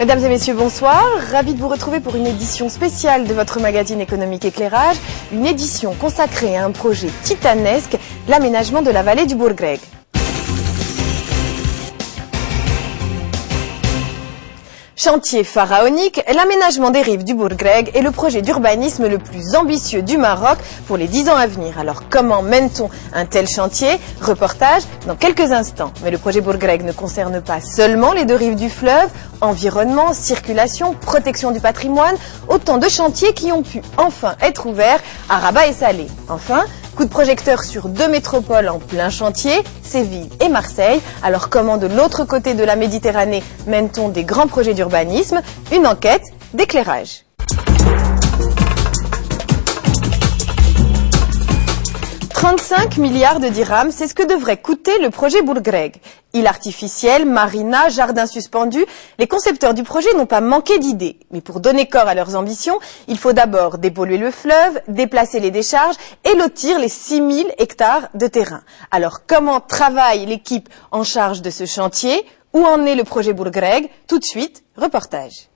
Mesdames et messieurs, bonsoir. Ravi de vous retrouver pour une édition spéciale de votre magazine économique Éclairage. Une édition consacrée à un projet titanesque, l'aménagement de la vallée du Bourgreg. Chantier pharaonique, l'aménagement des rives du Bourgreg est le projet d'urbanisme le plus ambitieux du Maroc pour les 10 ans à venir. Alors comment mène-t-on un tel chantier? Reportage dans quelques instants. Mais le projet Bourgreg ne concerne pas seulement les deux rives du fleuve. Environnement, circulation, protection du patrimoine, autant de chantiers qui ont pu enfin être ouverts à Rabat et Salé. Enfin, coup de projecteur sur deux métropoles en plein chantier, Séville et Marseille. Alors comment de l'autre côté de la Méditerranée mène-t-on des grands projets d'urbanisme? Une enquête d'éclairage. « 35 milliards de dirhams, c'est ce que devrait coûter le projet Bourgreg. Île artificielle, marina, jardin suspendu, les concepteurs du projet n'ont pas manqué d'idées. Mais pour donner corps à leurs ambitions, il faut d'abord dépolluer le fleuve, déplacer les décharges et lotir les 6000 hectares de terrain. Alors comment travaille l'équipe en charge de ce chantier? Où en est le projet Bourgreg? Tout de suite, reportage.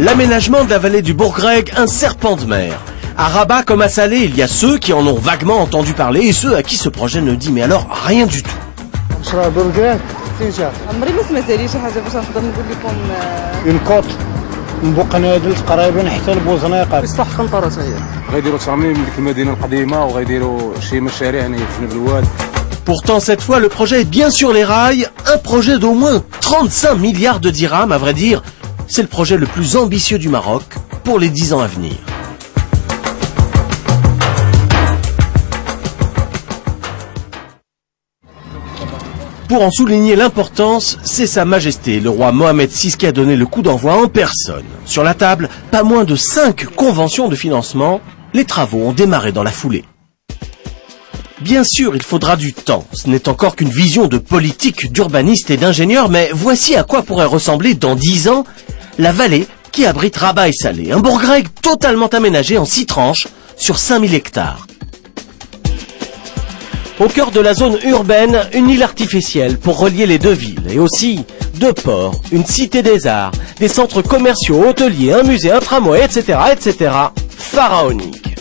L'aménagement de la vallée du Bourgreg, un serpent de mer. À Rabat comme à Salé, il y a ceux qui en ont vaguement entendu parler et ceux à qui ce projet ne dit mais alors rien du tout. Une côte. Pourtant cette fois le projet est bien sur les rails, un projet d'au moins 35 milliards de dirhams, à vrai dire. C'est le projet le plus ambitieux du Maroc pour les 10 ans à venir. Pour en souligner l'importance, c'est Sa Majesté, le roi Mohamed VI, qui a donné le coup d'envoi en personne. Sur la table, pas moins de 5 conventions de financement. Les travaux ont démarré dans la foulée. Bien sûr, il faudra du temps. Ce n'est encore qu'une vision de politique, d'urbaniste et d'ingénieur, mais voici à quoi pourrait ressembler dans 10 ans la vallée qui abrite Rabat et Salé. Un Bourgreg totalement aménagé en 6 tranches sur 5000 hectares. Au cœur de la zone urbaine, une île artificielle pour relier les deux villes. Et aussi 2 ports, une cité des arts, des centres commerciaux, hôteliers, un musée, un tramway, etc., etc. Pharaonique.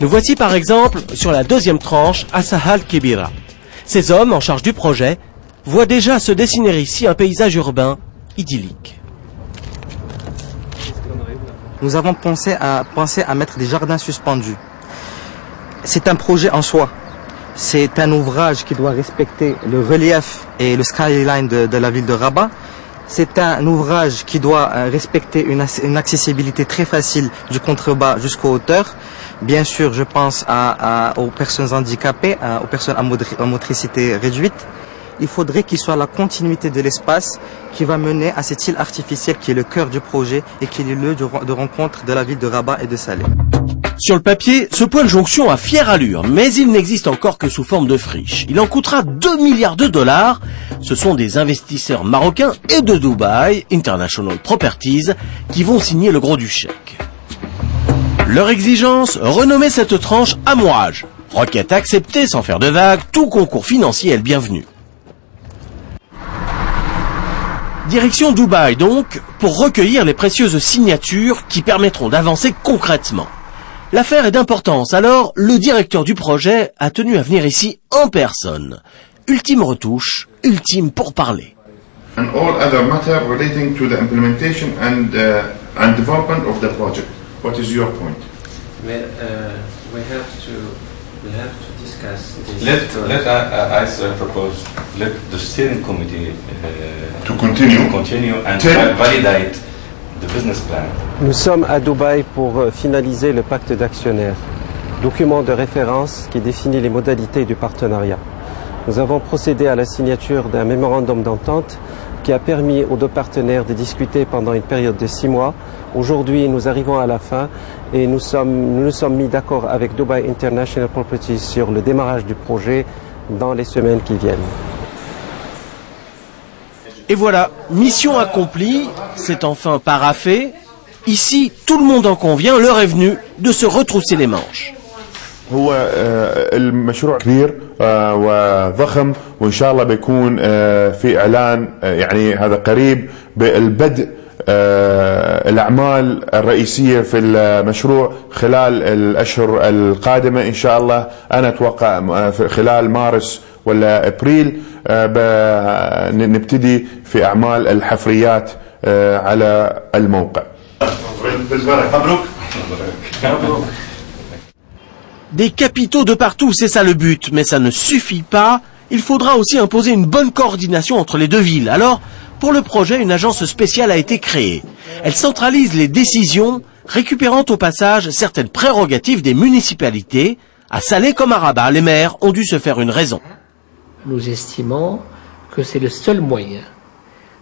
Nous voici par exemple sur la 2e tranche à Sahal Kebira. Ces hommes en charge du projet voient déjà se dessiner ici un paysage urbain idyllique. Nous avons pensé à mettre des jardins suspendus. C'est un projet en soi. C'est un ouvrage qui doit respecter le relief et le skyline de la ville de Rabat. C'est un ouvrage qui doit respecter une accessibilité très facile du contrebas jusqu'aux hauteurs. Bien sûr, je pense aux personnes handicapées, aux personnes à motricité réduite. Il faudrait qu'il soit la continuité de l'espace qui va mener à cette île artificielle qui est le cœur du projet et qui est le lieu de rencontre de la ville de Rabat et de Salé. Sur le papier, ce point de jonction a fière allure, mais il n'existe encore que sous forme de friche. Il en coûtera 2 milliards de dollars. Ce sont des investisseurs marocains et de Dubaï, International Properties, qui vont signer le gros du chèque. Leur exigence, renommer cette tranche Amouage. Requête acceptée sans faire de vagues, tout concours financier est le bienvenu. Direction Dubaï donc, pour recueillir les précieuses signatures qui permettront d'avancer concrètement. L'affaire est d'importance, alors le directeur du projet a tenu à venir ici en personne. Ultime retouche, ultime pourparlers. And all other matter relating to the implementation and development of the project. What is your point? We have to discuss this. Let I propose let the steering committee to continue and validate the business plan. Nous sommes à Dubaï pour finaliser le pacte d'actionnaires, document de référence qui définit les modalités du partenariat. Nous avons procédé à la signature d'un mémorandum d'entente qui a permis aux 2 partenaires de discuter pendant une période de 6 mois. Aujourd'hui, nous arrivons à la fin et nous nous sommes mis d'accord avec Dubai International Properties sur le démarrage du projet dans les semaines qui viennent. Et voilà, mission accomplie, c'est enfin paraphé. Ici, tout le monde en convient, l'heure est venue de se retrousser les manches. هو المشروع كبير وضخم، وإن شاء الله بيكون في إعلان يعني هذا قريب بالبدء الأعمال الرئيسية في المشروع خلال الأشهر القادمة إن شاء الله. أنا أتوقع خلال مارس ولا أبريل نبتدي في أعمال الحفريات على الموقع. مبروك. Des capitaux de partout, c'est ça le but, mais ça ne suffit pas. Il faudra aussi imposer une bonne coordination entre les deux villes. Alors, pour le projet, une agence spéciale a été créée. Elle centralise les décisions, récupérant au passage certaines prérogatives des municipalités. À Salé comme à Rabat, les maires ont dû se faire une raison. Nous estimons que c'est le seul moyen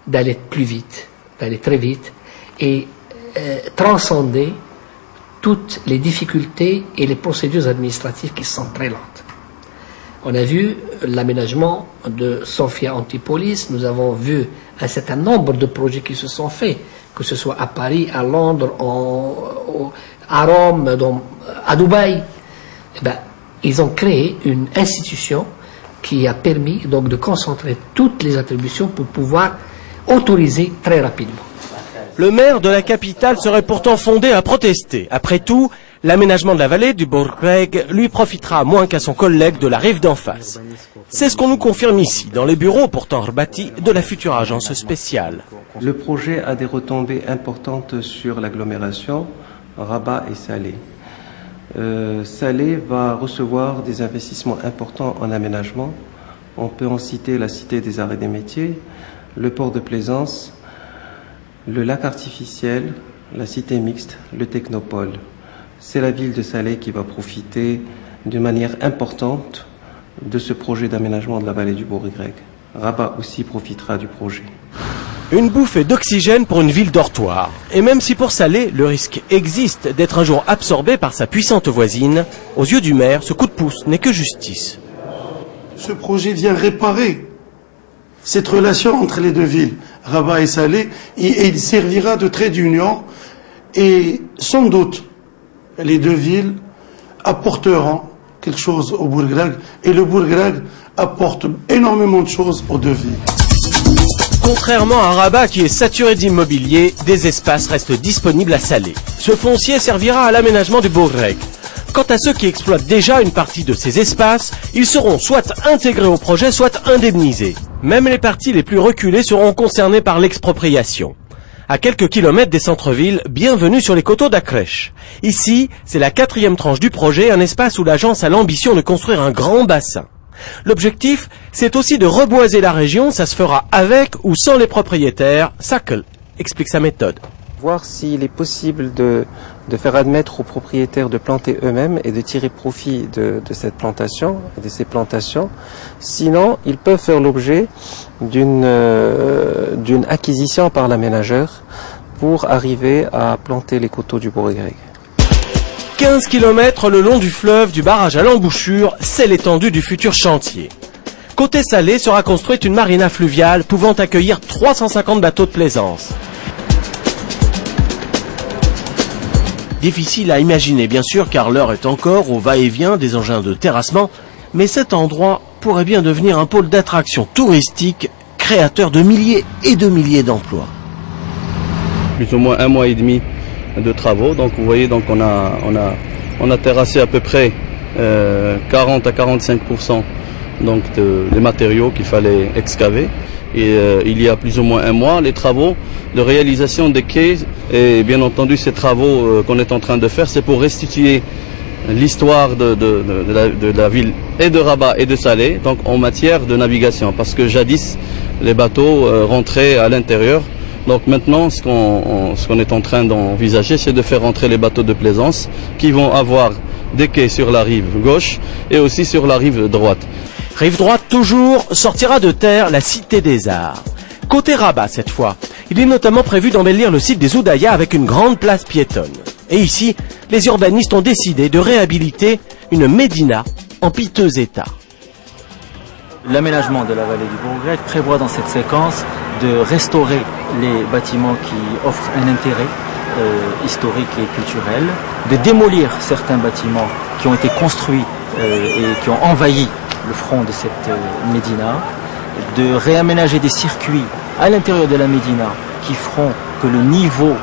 d'aller plus vite, d'aller très vite et transcender toutes les difficultés et les procédures administratives qui sont très lentes. On a vu l'aménagement de Sofia Antipolis, nous avons vu un certain nombre de projets qui se sont faits, que ce soit à Paris, à Londres, à Rome, à Dubaï. Eh ben, ils ont créé une institution qui a permis donc de concentrer toutes les attributions pour pouvoir autoriser très rapidement. Le maire de la capitale serait pourtant fondé à protester. Après tout, l'aménagement de la vallée du Bourgreg lui profitera moins qu'à son collègue de la rive d'en face. C'est ce qu'on nous confirme ici, dans les bureaux pourtant rebâtis de la future agence spéciale. Le projet a des retombées importantes sur l'agglomération Rabat et Salé. Salé va recevoir des investissements importants en aménagement. On peut en citer la Cité des Arts et des Métiers, le port de Plaisance, le lac artificiel, la cité mixte, le technopole. C'est la ville de Salé qui va profiter d'une manière importante de ce projet d'aménagement de la vallée du Bourgreg. Rabat aussi profitera du projet. Une bouffée d'oxygène pour une ville dortoir. Et même si pour Salé, le risque existe d'être un jour absorbé par sa puissante voisine, aux yeux du maire, ce coup de pouce n'est que justice. Ce projet vient réparer cette relation entre les deux villes, Rabat et Salé, et il servira de trait d'union. Et sans doute, les deux villes apporteront quelque chose au Bourgreg, et le Bourgreg apporte énormément de choses aux deux villes. Contrairement à Rabat qui est saturé d'immobilier, des espaces restent disponibles à Salé. Ce foncier servira à l'aménagement du Bourgreg. Quant à ceux qui exploitent déjà une partie de ces espaces, ils seront soit intégrés au projet, soit indemnisés. Même les parties les plus reculées seront concernées par l'expropriation. À quelques kilomètres des centres-villes, bienvenue sur les coteaux d'Akrech. Ici, c'est la 4e tranche du projet, un espace où l'agence a l'ambition de construire un grand bassin. L'objectif, c'est aussi de reboiser la région, ça se fera avec ou sans les propriétaires. Sakl explique sa méthode. Voir s'il est possible de faire admettre aux propriétaires de planter eux-mêmes et de tirer profit de cette plantation, de ces plantations. Sinon, ils peuvent faire l'objet d'une acquisition par l'aménageur pour arriver à planter les coteaux du Bourgreg. 15 km le long du fleuve du barrage à l'embouchure, c'est l'étendue du futur chantier. Côté Salé sera construite une marina fluviale pouvant accueillir 350 bateaux de plaisance. Difficile à imaginer bien sûr car l'heure est encore au va-et-vient des engins de terrassement, mais cet endroit pourrait bien devenir un pôle d'attraction touristique créateur de milliers et de milliers d'emplois. Plus ou moins 1 mois et demi de travaux, donc vous voyez, donc on a terrassé à peu près 40 à 45% donc des matériaux qu'il fallait excaver. Et il y a plus ou moins 1 mois, les travaux de réalisation des quais, et bien entendu ces travaux qu'on est en train de faire, c'est pour restituer l'histoire de la ville et de Rabat et de Salé, donc en matière de navigation, parce que jadis les bateaux rentraient à l'intérieur. Donc maintenant, ce qu'on est en train d'envisager, c'est de faire rentrer les bateaux de plaisance qui vont avoir des quais sur la rive gauche et aussi sur la rive droite. Rive droite toujours, sortira de terre la Cité des Arts. Côté Rabat cette fois, il est notamment prévu d'embellir le site des Oudaya avec une grande place piétonne. Et ici, les urbanistes ont décidé de réhabiliter une médina en piteux état. L'aménagement de la vallée du Bourgreg prévoit dans cette séquence de restaurer les bâtiments qui offrent un intérêt historique et culturel, de démolir certains bâtiments qui ont été construits et qui ont envahi le front de cette médina, de réaménager des circuits à l'intérieur de la médina qui feront que le niveau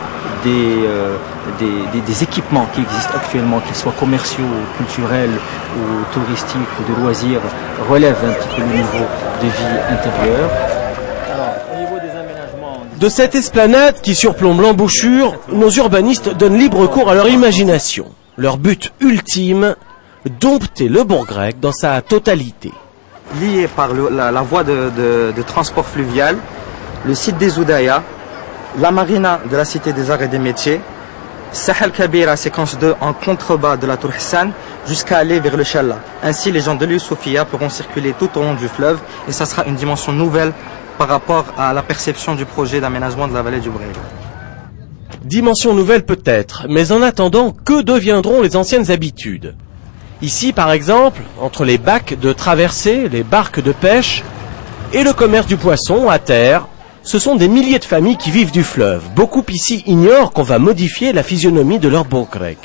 des équipements qui existent actuellement, qu'ils soient commerciaux, culturels ou touristiques ou de loisirs, relèvent un petit peu le niveau de vie intérieure. De cette esplanade qui surplombe l'embouchure, nos urbanistes donnent libre cours à leur imagination. Leur but ultime, dompter le Bourg-Grec dans sa totalité. Lié par la voie de transport fluvial, le site des Oudaya, la marina de la Cité des Arts et des Métiers, Sahel Kabira, séquence 2 en contrebas de la Tour Hassan, jusqu'à aller vers le Challa. Ainsi, les gens de l'Youssoufia pourront circuler tout au long du fleuve et ça sera une dimension nouvelle par rapport à la perception du projet d'aménagement de la vallée du Bourg. Dimension nouvelle peut-être, mais en attendant, que deviendront les anciennes habitudes? Ici, par exemple, entre les bacs de traversée, les barques de pêche et le commerce du poisson à terre, ce sont des milliers de familles qui vivent du fleuve. Beaucoup ici ignorent qu'on va modifier la physionomie de leur Bourg-Grec.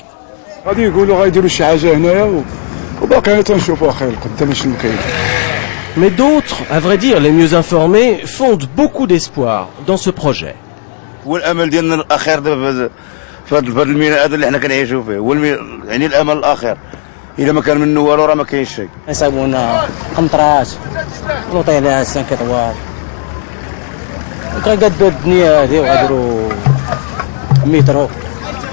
Mais d'autres, à vrai dire les mieux informés, fondent beaucoup d'espoir dans ce projet. إذا ما كان من نوار ورا ما كاين شيء. يصاوبونا قنطرات لوطيلات 5 اطوار. كنقادوا الدنيا هذه وغادروا مترو.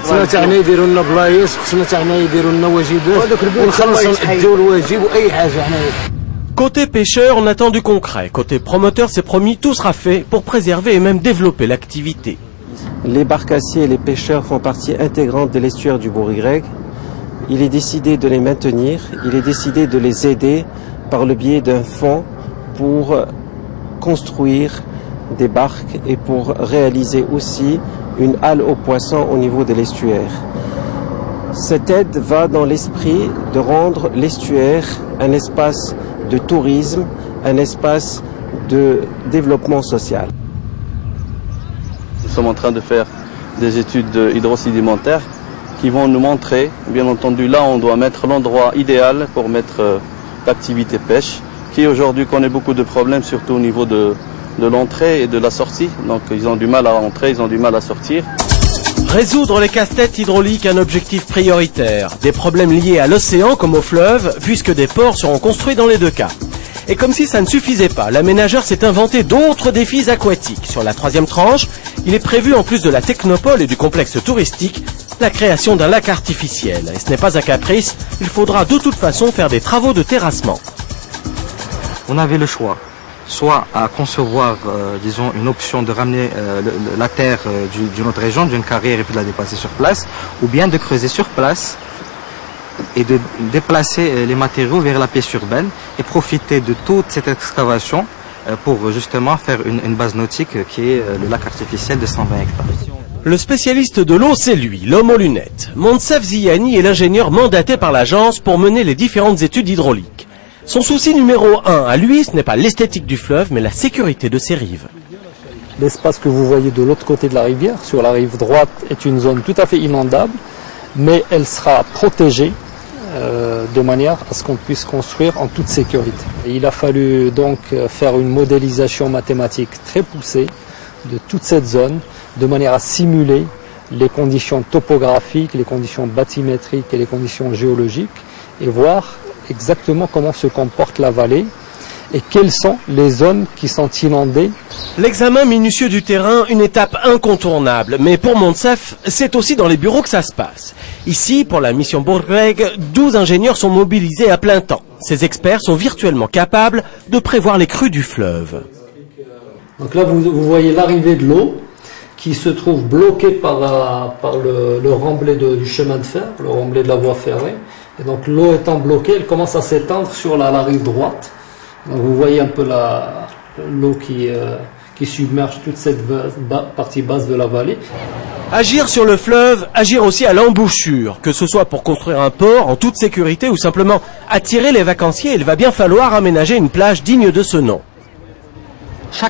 خصنا تاعنا يديروا لنا بلايص، خصنا تاعنا يديروا لنا واجبات ونخلصوا نأديو الواجب واي حاجه حنايا. Côté pêcheur, on attend du concret. Côté promoteur, c'est promis, tout sera fait pour préserver et même développer l'activité. Les barcassiers et les pêcheurs font partie intégrante de l'estuaire du Bourg-Grec. Il est décidé de les maintenir, il est décidé de les aider par le biais d'un fonds pour construire des barques et pour réaliser aussi une halle aux poissons au niveau de l'estuaire. Cette aide va dans l'esprit de rendre l'estuaire un espace de tourisme, un espace de développement social. Nous sommes en train de faire des études hydrosédimentaires qui vont nous montrer, bien entendu, là on doit mettre l'endroit idéal pour mettre l'activité pêche, qui aujourd'hui connaît beaucoup de problèmes, surtout au niveau de l'entrée et de la sortie. Donc ils ont du mal à rentrer, ils ont du mal à sortir. Résoudre les casse-têtes hydrauliques est un objectif prioritaire. Des problèmes liés à l'océan comme au fleuve, puisque des ports seront construits dans les deux cas. Et comme si ça ne suffisait pas, l'aménageur s'est inventé d'autres défis aquatiques. Sur la 3e tranche, il est prévu, en plus de la technopole et du complexe touristique, la création d'un lac artificiel. Et ce n'est pas un caprice, il faudra de toute façon faire des travaux de terrassement. On avait le choix, soit à concevoir, disons, une option de ramener la terre d'une autre région, d'une carrière et puis de la déplacer sur place, ou bien de creuser sur place et de déplacer les matériaux vers la piste urbaine et profiter de toute cette excavation pour justement faire une base nautique qui est le lac artificiel de 120 hectares. Le spécialiste de l'eau, c'est lui, l'homme aux lunettes. Monsef Ziani est l'ingénieur mandaté par l'agence pour mener les différentes études hydrauliques. Son souci numéro 1 à lui, ce n'est pas l'esthétique du fleuve, mais la sécurité de ses rives. L'espace que vous voyez de l'autre côté de la rivière, sur la rive droite, est une zone tout à fait inondable, mais elle sera protégée de manière à ce qu'on puisse construire en toute sécurité. Et il a fallu donc faire une modélisation mathématique très poussée de toute cette zone, de manière à simuler les conditions topographiques, les conditions bathymétriques et les conditions géologiques, et voir exactement comment se comporte la vallée et quelles sont les zones qui sont inondées. L'examen minutieux du terrain, une étape incontournable. Mais pour Monsef, c'est aussi dans les bureaux que ça se passe. Ici, pour la mission Bourg-Grec, 12 ingénieurs sont mobilisés à plein temps. Ces experts sont virtuellement capables de prévoir les crues du fleuve. Donc là, vous voyez l'arrivée de l'eau qui se trouve bloquée par le remblai du chemin de fer, le remblai de la voie ferrée. Et donc l'eau étant bloquée, elle commence à s'étendre sur la rive droite. Donc vous voyez un peu l'eau qui submerge toute cette partie basse de la vallée. Agir sur le fleuve, agir aussi à l'embouchure, que ce soit pour construire un port en toute sécurité ou simplement attirer les vacanciers, il va bien falloir aménager une plage digne de ce nom. Chaque